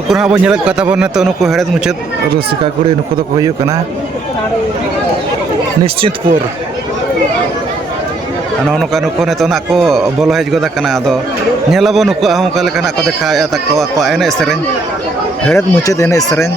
नुकु ना बन ñelak kata bon to नुकु हेड़त मुचत रसिका कुड़ी नुकु तो होयो कना निश्चिंतपुर ano नुकु नुकु ने तो ना को बोलो हेज गोदा कना आदो ñelabo नुकु ahon ka lekana ko dekha ya tako ko ene sereng हेड़त मुचत ene sereng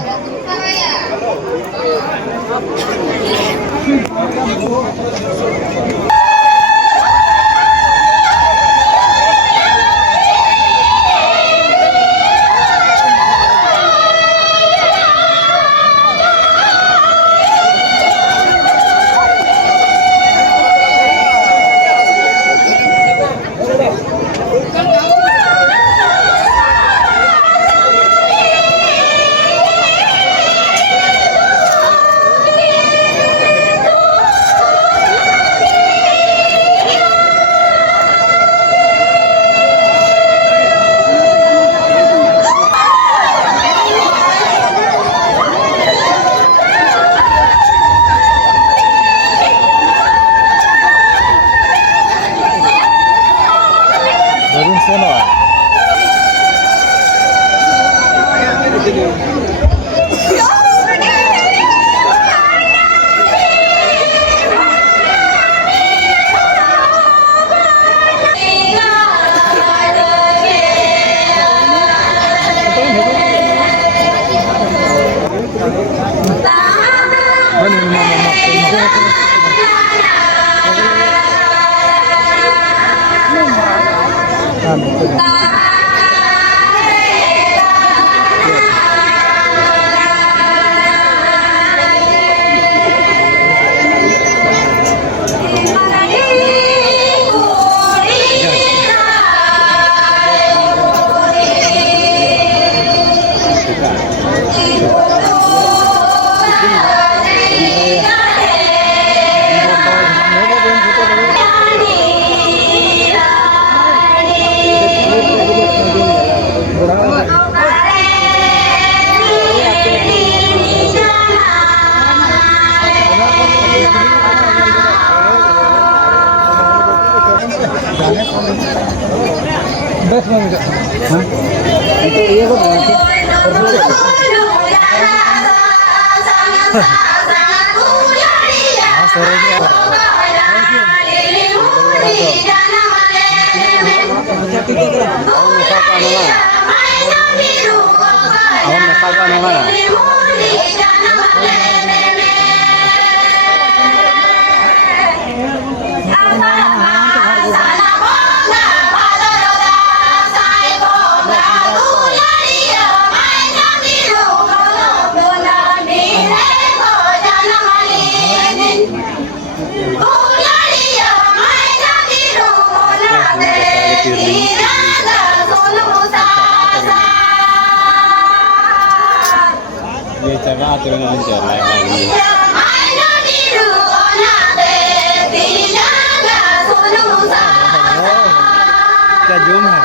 क्या जोम है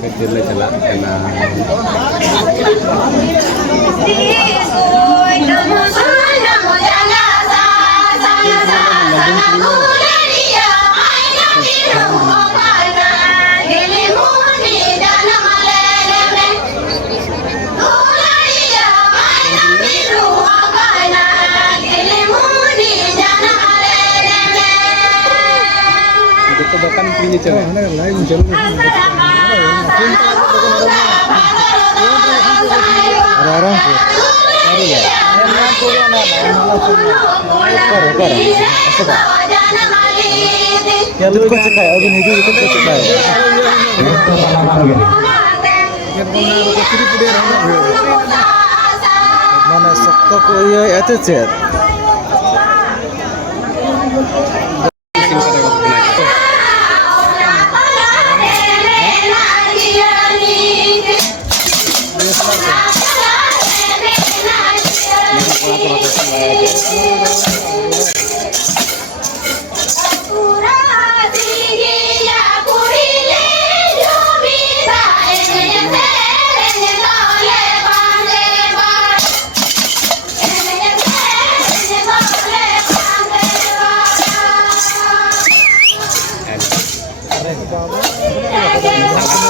kecil celak kena itu bahkan punya cewek lain jauh orang cari ya ya lu kok cekai aja nih itu kok cekai mana sok kok ya itu cet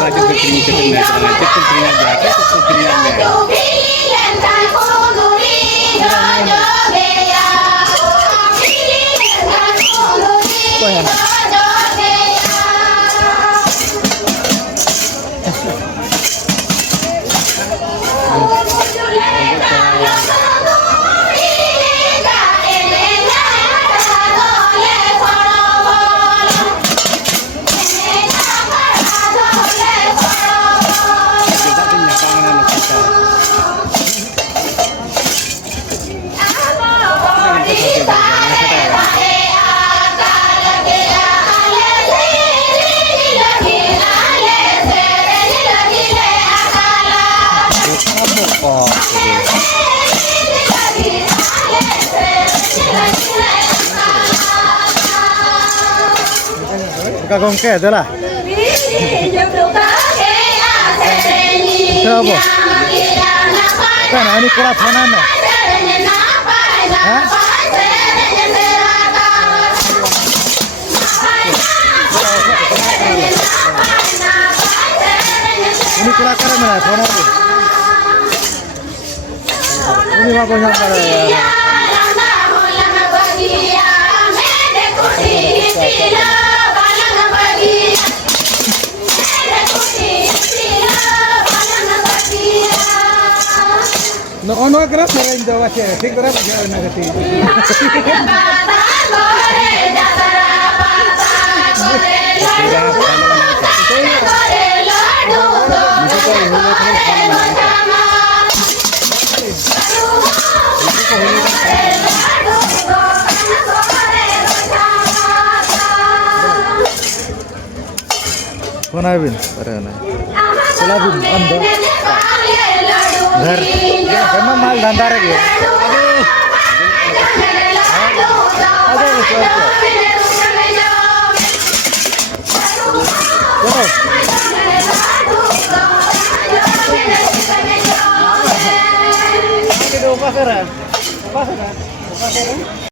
maju ke sini ke sini nanti pentingnya berapa itu pentingnya Oh, Kak Gongke adalah. Apa? Kan ini kerap mana? Hah? Ini kerap mana? Mana itu? Ini apa yang ada? No, ono kerap sering Jawa sih, sih kerap Jawa nagati. Kona bin, parana. Sila bin, ando. घर memang mal धंधा रह गया चलो